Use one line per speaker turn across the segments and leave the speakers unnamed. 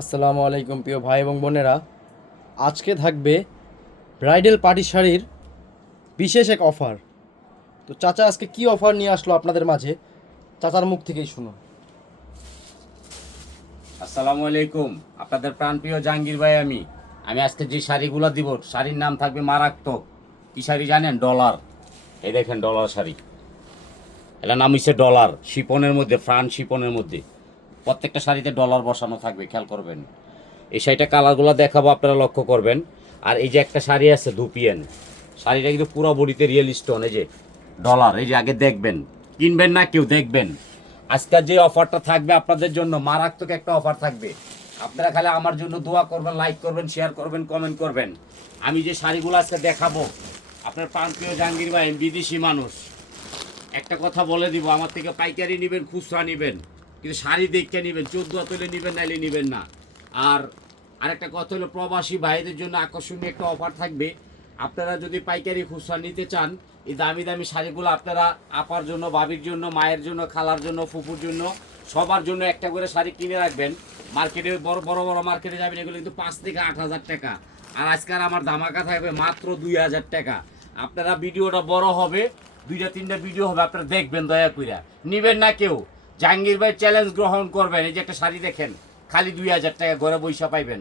আসসালামু আলাইকুম প্রিয় ভাই এবং বোনেরা। আজকে থাকবে ব্রাইডাল পার্টি শাড়ির বিশেষ এক অফার। তো চাচা আজকে কি অফার নিয়ে আসলো আপনাদের মাঝে? চাচার মুখ থেকেই শুনো
আসসালামু আলাইকুম। আপনাদের প্রাণপ্রিয় জাহাঙ্গীর ভাই আমি। আমি আজকে যে শাড়িগুলো দিব, শাড়ির নাম থাকবে মারাত্মক। কি শাড়ি জানেন? ডলার। এই দেখেন, ডলার শাড়ি। এটার নাম হচ্ছে ডলার। শিপনের মধ্যে, ফ্রান্স শিপনের মধ্যে। প্রত্যেকটা শাড়িতে ডলার বসানো থাকবে, খেয়াল করবেন। এই শাড়িটা কালারগুলো দেখাবো, আপনারা লক্ষ্য করবেন। আর এই যে একটা শাড়ি আছে ধুপিয়ান শাড়িটা কিন্তু পুরো বডিতে রিয়েল স্টোন এই যে ডলার এই যে আগে দেখবেন। কিনবেন না কেউ, দেখবেন। আজকের যে অফারটা থাকবে আপনাদের জন্য, মারাত্মক একটা অফার থাকবে। আপনারা খালি আমার জন্য দোয়া করবেন লাইক করবেন শেয়ার করবেন কমেন্ট করবেন। আমি যে শাড়িগুলো আজকে দেখাবো, আপনার প্রান্তীয় জাহাঙ্গীর ভাই, বিদেশি মানুষ। একটা কথা বলে দিব, আমার থেকে পাইকারি নেবেন, খুচরা নেবেন। কিন্তু শাড়ি দেখে নেবেন চোদ্দ তুলে নেবেন, নাইলে নেবেন না। আর আরেকটা কথা হলো, প্রবাসী ভাইদের জন্য আকর্ষণীয় একটা অফার থাকবে। আপনারা যদি পাইকারি খুচরা নিতে চান, এই দামি দামি শাড়িগুলো আপনারা আপার জন্য, বাবির জন্য, মায়ের জন্য, খালার জন্য ফুফুর জন্য, সবার জন্য একটা করে শাড়ি কিনে রাখবেন। মার্কেটে বড় বড় বড় মার্কেটে যাবেন, এগুলো কিন্তু পাঁচ থেকে আট হাজার টাকা। আর আজকাল আমার ধামাকা থাকবে মাত্র দুই হাজার টাকা। আপনারা ভিডিওটা বড় হবে, দুইটা, তিনটা ভিডিও হবে, আপনারা দেখবেন, দয়া কইরা। নিবেন না কেউ। জাহাঙ্গীর ভাই চ্যালেঞ্জ গ্রহণ করবেন। এই যে একটা শাড়ি দেখেন খালি দুই হাজার টাকা ঘরে বৈশা পাইবেন।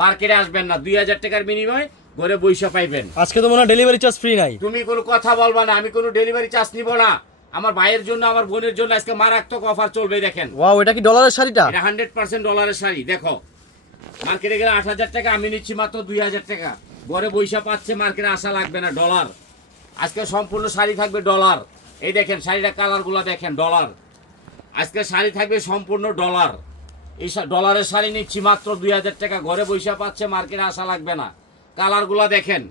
মার্কেটে আসবেন না দুই হাজার টাকার বিনিময়ে ঘরে বৈশা পাইবেন।
আজকে তো মনে ডেলিভারি চার্জ ফ্রি নাই।
তুমি কোনো কথা বলবা না আমি কোনো ডেলিভারি চার্জ নিব না। আমার ভাইয়ের জন্য আমার বোনের জন্য আজকে মারাত্মক অফার চলবে দেখেন।
ওয়াও এটা কি ডলারের শাড়িটা?
এটা হান্ড্রেড পার্সেন্ট ডলারের শাড়ি দেখো। মার্কেটে গেলে আট হাজার টাকা আমি নিচ্ছি মাত্র দুই হাজার টাকা। ঘরে বৈশা পাচ্ছে মার্কেটে আসা লাগবে না ডলার আজকে সম্পূর্ণ শাড়ি থাকবে ডলার এই দেখেন শাড়িটা কালারগুলো দেখেন ডলার আজকে শাড়ি থাকবে সম্পূর্ণ ডলার। এই ডলারের শাড়ি নিচ্ছি মাত্র দুই হাজার টাকা। ঘরে বৈশা পাচ্ছে মার্কেটে আসা লাগবে না। কালারগুলো দেখেন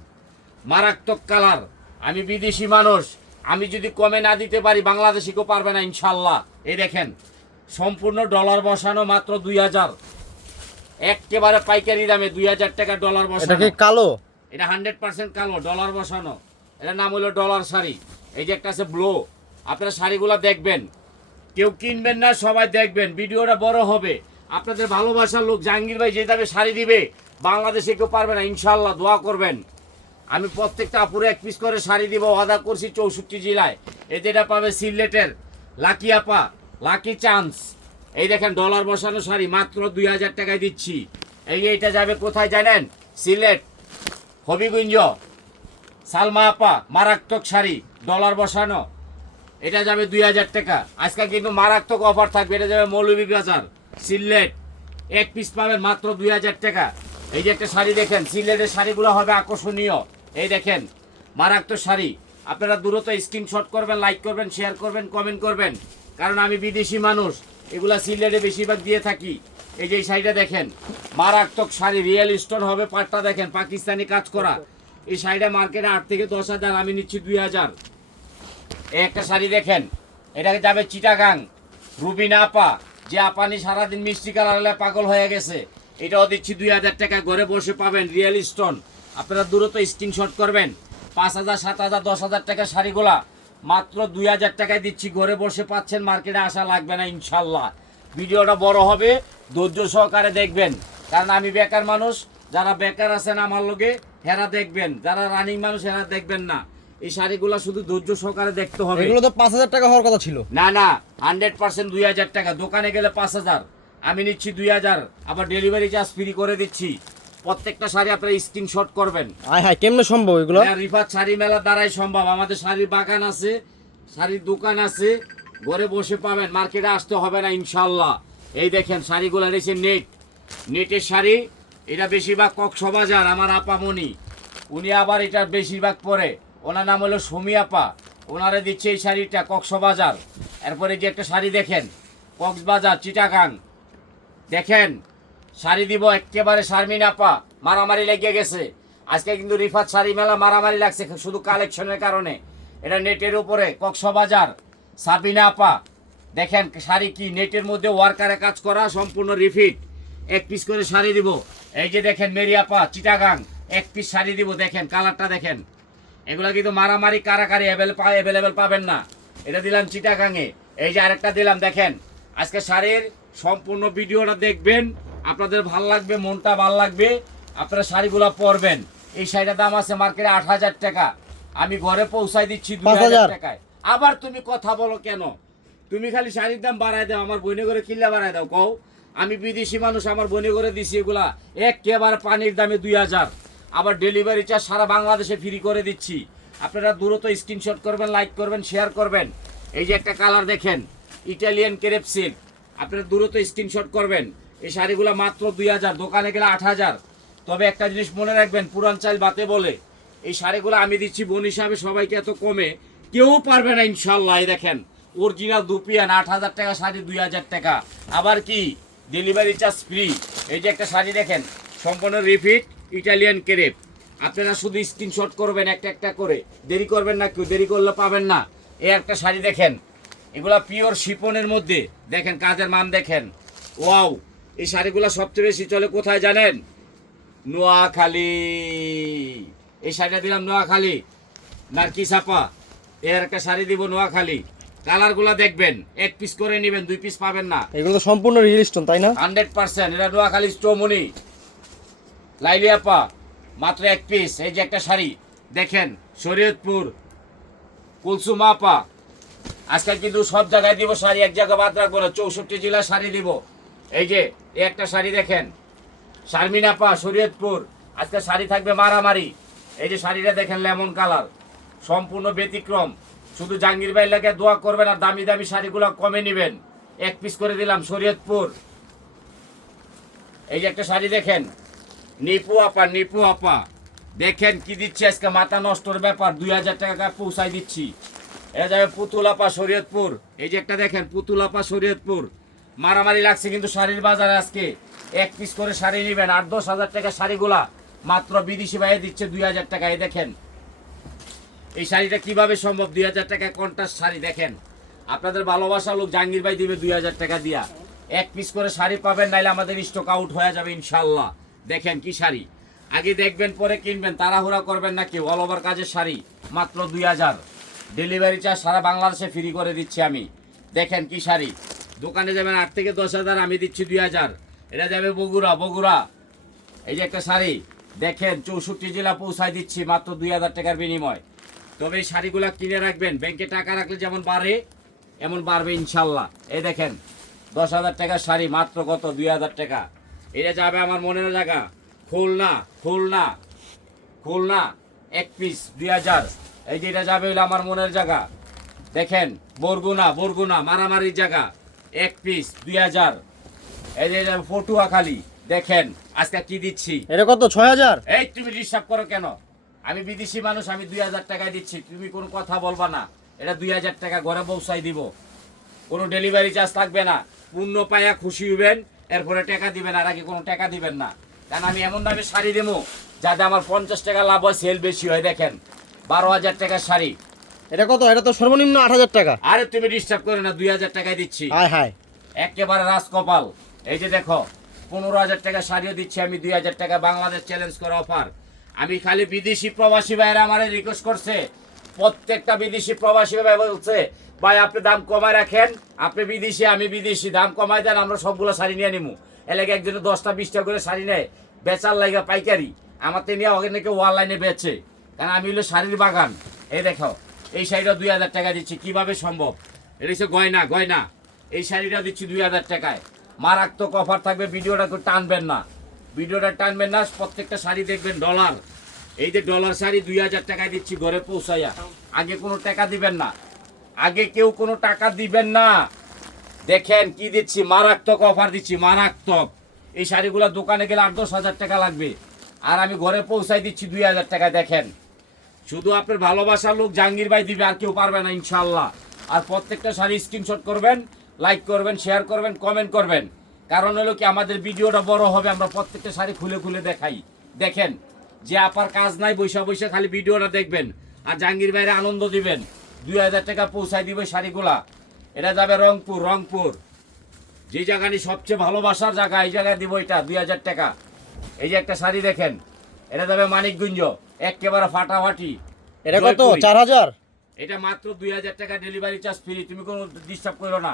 মারাত্মক কালার। আমি বিদেশি মানুষ আমি যদি কমে না দিতে পারি বাংলাদেশি কেউ পারবে না ইনশাল্লাহ। এই দেখেন সম্পূর্ণ ডলার বসানো মাত্র দুই হাজার। একেবারে পাইকারি দামে দুই হাজার টাকা ডলার বসানো।
কালো?
এটা হান্ড্রেড পার্সেন্ট কালো ডলার বসানো। এটার নাম হলো ডলার শাড়ি। এই যে একটা আছে ব্লো। আপনারা শাড়িগুলো দেখবেন কেউ কিনবেন না, সবাই দেখবেন, ভিডিওটা বড় হবে। আপনাদের ভালোবাসার লোক জাহাঙ্গীর ভাই যে দামে শাড়ি দিবে, বাংলাদেশে কেউ পারবে না ইনশাল্লাহ দোয়া করবেন। আমি প্রত্যেকটা আপুরে এক পিস করে শাড়ি দিব ওয়াদা করছি চৌষট্টি জেলায়। এতে এটা পাবে সিলেটের লাকি আপা, লাকি চান্স। এই দেখেন ডলার বসানো শাড়ি, মাত্র দুই হাজার টাকায় দিচ্ছি। এই এইটা যাবে কোথায় জানেন? সিলেট, হবিগুঞ্জ। সালমা আপা, মারাত্মক শাড়ি ডলার বসানো। এটা যাবে দুই হাজার টাকা। আজকে কিন্তু মারাত্মক অফার থাকবে। এটা যাবে মৌলভীবাজার সিলেট। এক পিস পাবেন মাত্র দুই হাজার টাকা। এই যে একটা শাড়ি দেখেন, সিলেটের শাড়িগুলো হবে আকর্ষণীয়। এই দেখেন, মারাত্মক শাড়ি। আপনারা দূরত স্ক্রিনশট করবেন লাইক করবেন শেয়ার করবেন কমেন্ট করবেন। কারণ আমি বিদেশি মানুষ, এগুলা সিলেটে বেশিরভাগ দিয়ে থাকি। এই যে শাড়িটা দেখেন, মারাত্মক শাড়ি রিয়েল স্টোন হবে পাটটা দেখেন, পাকিস্তানি কাজ করা। এই শাড়িটা মার্কেটে আট থেকে দশ হাজার, আমি নিচ্ছি দুই হাজার। এই একটা শাড়ি দেখেন, এটাকে যাবে চিটাগাং রুবিনা আপা, যে আপানি সারাদিন মিষ্টি কালার পাগল হয়ে গেছে। এটাও দিচ্ছি দুই হাজার টাকা, ঘরে বসে পাবেন রিয়েল স্টোন। আপনারা দূরত স্ক্রিনশট করবেন। পাঁচ হাজার, সাত হাজার, দশ হাজার টাকা শাড়িগুলা। মাত্র দুই হাজার টাকায় দিচ্ছি, ঘরে বসে পাচ্ছেন, মার্কেটে আসা লাগবে না, ইনশাল্লাহ। ভিডিওটা বড় হবে, ধৈর্য সহকারে দেখবেন। কারণ আমি বেকার মানুষ, যারা বেকার আছেন আমার লোকে হেরা দেখবেন। যারা রানিং মানুষ, হেরা দেখবেন না। এই শাড়িগুলো শুধু ধৈর্য সহকারে দেখতে হবে।
এগুলো তো পাঁচ হাজার টাকা হওয়ার কথা ছিল।
না না হান্ড্রেড পার্সেন্ট দুই হাজার টাকা। দোকানে গেলে পাঁচ হাজার। আমি নিচ্ছি দুই হাজার। আবার ডেলিভারি চার্জ ফ্রি করে দিচ্ছি। প্রত্যেকটা শাড়ি আপনারা স্ক্রিনশট করবেন।
হ্যাঁ হ্যাঁ কেমনে সম্ভব এগুলো?
এটা রিফাত শাড়ি মেলার দ্বারাই সম্ভব। আমাদের শাড়ির বাগান আছে শাড়ির দোকান আছে। ঘরে বসে পাবেন মার্কেটে আসতে হবে না ইনশাল্লাহ এই দেখেন শাড়িগুলো রয়েছে নেট নেটের শাড়ি এটা বেশিরভাগ কক্সবাজার আমার আপামনি উনি আবার এটা বেশিরভাগ পরে। ওনার নাম হলো সুমি আপা ওনারে দিচ্ছে এই শাড়িটা কক্সবাজার। এরপরে যে একটা শাড়ি দেখেন, কক্সবাজার, চিটাগাং। দেখেন, শাড়ি দিব একেবারে শারমিন আপা, মারামারি লেগে গেছে। আজকে কিন্তু রিফাত শাড়ি মেলা মারামারি লাগছে, শুধু কালেকশনের কারণে। এটা নেটের উপরে, কক্সবাজার, সাবিনা আপা। দেখেন শাড়ি কি, নেটের মধ্যে ওয়ার্কারে কাজ করা, সম্পূর্ণ রিফিট। এক পিস করে শাড়ি দিব। এই যে দেখেন মেরি আপা, চিটাগাং, এক পিস শাড়ি দিব, দেখেন কালারটা দেখেন। এগুলা কিন্তু মারামারি কারাকারি অ্যাভেলেবেল পাবেন না। এটা দিলাম চিটাগাঙে। এই যে আরেকটা দিলাম দেখেন। আজকে শাড়ির সম্পূর্ণ ভিডিওটা দেখবেন। আপনাদের ভালো লাগবে মনটা ভালো লাগবে। আপনারা শাড়িগুলো পরবেন। এই শাড়িটার দাম আছে মার্কেটে আট হাজার টাকা। আমি ঘরে পৌঁছাই দিচ্ছি
দু
হাজার। টাকায়। আবার তুমি কথা বলো কেন? তুমি খালি শাড়ির দাম বাড়ায় দাও আমার বইনে করে কিল্লা বাড়ায় দাও কও। আমি বিদেশি মানুষ আমার বনে করে দিছি এগুলা। একেবারে পানির দামে দুই হাজার। আবার ডেলিভারি চার্জ সারা বাংলাদেশে ফ্রি করে দিচ্ছি। আপনারা দ্রুত স্ক্রিনশট করবেন লাইক করবেন শেয়ার করবেন। এই যে একটা কালার দেখেন ইটালিয়ান কেরেপ সিল্ক আপনারা দ্রুত স্ক্রিনশট করবেন। এই শাড়িগুলো মাত্র দুই হাজার, দোকানে গেলে আট হাজার। তবে একটা জিনিস মনে রাখবেন, পুরান চাল বাতে বলে, এই শাড়িগুলো আমি দিচ্ছি বোন হিসাবে সবাইকে এত কমে, কেউ পারবে না ইনশাল্লাহ দেখেন। অরিজিনাল দুপিয়ান, আট হাজার টাকা শাড়ি, দুই হাজার টাকা। আবার কি? ডেলিভারি চার্জ ফ্রি এই যে একটা শাড়ি দেখেন, সম্পূর্ণ রিপিট ইটালিয়ান কেরেপ আপনারা শুধু স্ক্রিনশট করবেন একটা একটা করে। দেরি করবেন না কেউ দেরি করলে পাবেন না। এই একটা শাড়ি দেখেন। এগুলা পিওর শিপনের মধ্যে। দেখেন কাজের মান দেখেন। ওয়াও এই শাড়িগুলো সবচেয়ে বেশি চলে কোথায় জানেন? নোয়াখালী। এই শাড়িটা দিলাম নোয়াখালী। নারকি ছাপা এর একটা শাড়ি দিব নোয়াখালী। কালারগুলা দেখবেন। এক পিস করে নেবেন দুই পিস পাবেন না।
এগুলো সম্পূর্ণ রিয়েল স্টোন তাই না?
Hundred percent. এটা নোয়াখালী স্টোমনি। লাইলিয়াপা মাত্র এক পিস এই যে একটা শাড়ি। দেখেন, শরীয়তপুর, কুলসুম আপা। আজকাল কিন্তু সব জায়গায় দিব শাড়ি, এক জায়গায় বাদ রাখব না, চৌষট্টি জেলা শাড়ি দিব। এই যে, এই একটা শাড়ি দেখেন। শারমিন আপা, শরীয়তপুর, আজকে শাড়ি থাকবে মারামারি। এই যে শাড়িটা দেখেন, লেমন কালার। সম্পূর্ণ ব্যতিক্রম। শুধু জাহাঙ্গীর ভাই লাগে দোয়া করবেন আর দামি দামি শাড়িগুলো কমে নেবেন। এক পিস করে দিলাম, শরীয়তপুর। এই যে একটা শাড়ি দেখেন নিপু আপা নিপু আপা। দেখেন কি দিচ্ছে আজকে, মাথা নষ্টর ব্যাপার, দুই হাজার টাকা পৌঁছাই দিচ্ছি। এটা যাবে পুতুল আপা, শরীয়তপুর। এই যে একটা দেখেন, পুতুল আপা, শরীয়তপুর। মারামারি লাগছে কিন্তু শাড়ির বাজারে আজকে। এক পিস করে শাড়ি নেবেন আট দশ হাজার টাকা শাড়িগুলা মাত্র বিদেশি বাইরে দিচ্ছে দুই হাজার টাকা। টাকায় দেখেন, এই শাড়িটা কীভাবে সম্ভব? দুই হাজার টাকায় কন্ট্রাস্ট শাড়ি, দেখেন। আপনাদের ভালোবাসা লোক জাহাঙ্গীর ভাই দিবে দুই হাজার টাকা দিয়া। এক পিস করে শাড়ি পাবেন, নাইলে আমাদের স্টক আউট হয়ে যাবে, ইনশাল্লাহ। দেখেন কি শাড়ি। আগে দেখবেন, পরে কিনবেন, তাড়াহুড়া করবেন না অল ওভার কাজের শাড়ি, মাত্র দুই হাজার। ডেলিভারি চার্জ সারা বাংলাদেশে ফ্রি করে দিচ্ছি আমি। দেখেন কি শাড়ি। দোকানে যাবেন আট থেকে দশ হাজার, আমি দিচ্ছি দুই হাজার। এটা যাবে বগুড়া বগুড়া। এই যে একটা শাড়ি, দেখেন, চৌষট্টি জেলা পৌঁছায় দিচ্ছি, মাত্র দুই হাজার টাকার বিনিময়। তবে এই শাড়িগুলো কিনে রাখবেন, ব্যাংকে টাকা রাখলে যেমন বাড়ে, এমন বাড়বে ইনশাল্লাহ। এই দেখেন, দশ হাজার টাকার শাড়ি, মাত্র কত? দুই হাজার টাকা। এটা যাবে আমার মনের জায়গা। খুলনা খুলনা খুলনা এক পিস দুই হাজার। এই যে এটা যাবে হলো আমার মনের জায়গা। দেখেন বরগুনা বরগুনা মারামারির জায়গা। এক পিস দুই হাজার। এই যে পটুয়াখালী দেখেন আজকে কি দিচ্ছি?
এটা কত ছয় হাজার?
এই তুমি ডিস্টার্ব করো কেন? আমি বিদেশি মানুষ আমি দুই হাজার টাকায় দিচ্ছি। তুমি কোনো কথা বলবা না। এটা দুই হাজার টাকা ঘরে পৌঁছাই দিব। কোনো ডেলিভারি চার্জ থাকবে না। পূর্ণ পায়া খুশি হইবেন। এরপরে টাকা দিবেন আর আগে কোনো টাকা দিবেন না। কারণ আমি এমন দামে শাড়ি দেবো যাতে আমার পঞ্চাশ টাকা লাভ হয় সেল বেশি হয় দেখেন। বারো হাজার টাকার শাড়ি।
এটা কত? এটা তো সর্বনিম্ন আট হাজার টাকা।
আরে তুমি ডিস্টার্ব করে না দুই হাজার টাকায় দিচ্ছি।
হায় হায়।
একেবারে রাজকপাল। এই যে দেখো পনেরো হাজার টাকা শাড়িও দিচ্ছি আমি দুই হাজার টাকা বাংলাদেশ চ্যালেঞ্জ করা অফার আমি খালি বিদেশি প্রবাসী ভাইরা আমার রিকোয়েস্ট করছে প্রত্যেকটা বিদেশি প্রবাসী ভাই বলছে, ভাই, আপনি দাম কমায় রাখেন, আপনি বিদেশি, আমি বিদেশি, দাম কমায় দেন, আমরা সবগুলো শাড়ি নিয়ে নিবো এলাকা একজনে দশটা, বিশটা করে শাড়ি নেয়, বেচার লাইগা পাইকারি। আমার তো নিয়ে ওখানে কেউ অনলাইনে বেচে। কারণ আমি হলো শাড়ির বাগান। এই দেখো, এই শাড়িটা দুই হাজার টাকা দিচ্ছি, কীভাবে সম্ভব? এটা হচ্ছে গয়না গয়না। এই শাড়িটা দিচ্ছি দুই হাজার টাকায়। মারাত্মক অফার থাকবে, ভিডিওটা টানবেন না। ভিডিওটা টানবেন না, প্রত্যেকটা শাড়ি দেখবেন ডলার এই যে ডলার শাড়ি দুই হাজার টাকায় দিচ্ছি, ঘরে পৌঁছাইয়া। আগে কোনো টাকা দিবেন না। আগে কেউ কোনো টাকা দিবেন না। দেখেন কি দিচ্ছি, মারাত্মক অফার দিচ্ছি, মারাত্মক। এই শাড়িগুলো দোকানে গেলে আট দশ হাজার টাকা লাগবে। আর আমি ঘরে পৌঁছাই দিচ্ছি দুই হাজার টাকায় দেখেন। শুধু আপনার ভালোবাসার লোক জাহাঙ্গীর ভাই দিবে, আর কেউ পারবে না ইনশাল্লাহ আর প্রত্যেকটা শাড়ি স্ক্রিনশট করবেন লাইক করবেন শেয়ার করবেন কমেন্ট করবেন। কারণ হলো কি, আমাদের ভিডিওটা বড় হবে, আমরা প্রত্যেকটা শাড়ি খুলে খুলে দেখাই। দেখেন যে আপার কাজ নাই বৈশা বৈশা খালি ভিডিওটা দেখবেন। আর জাহাঙ্গীর ভাইয়ের আনন্দ দিবেন। দুই হাজার টাকা পৌঁছাই দিবে শাড়িগুলা। এটা যাবে রংপুর রংপুর। যে জায়গানি সবচেয়ে ভালোবাসার জায়গা এই জায়গায় দিব এটা দুই হাজার টাকা। এই যে একটা শাড়ি দেখেন এটা যাবে মানিকগঞ্জ একেবারে ফাটাফাটি।
এটা কত? চার হাজার?
এটা মাত্র দুই হাজার টাকা ডেলিভারি চার্জ ফ্রি তুমি কোনো ডিস্টার্ব করো না।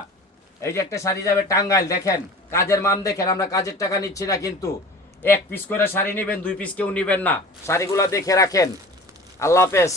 এই যে একটা শাড়ি যাবে টাঙ্গাইল দেখেন কাজের মান দেখেন আমরা কাজের টাকা নিচ্ছি না কিন্তু। এক পিস করে শাড়ি নেবেন, দুই পিস কেউ নেবেন না। শাড়িগুলো দেখে রাখেন। আল্লাহ হাফেজ।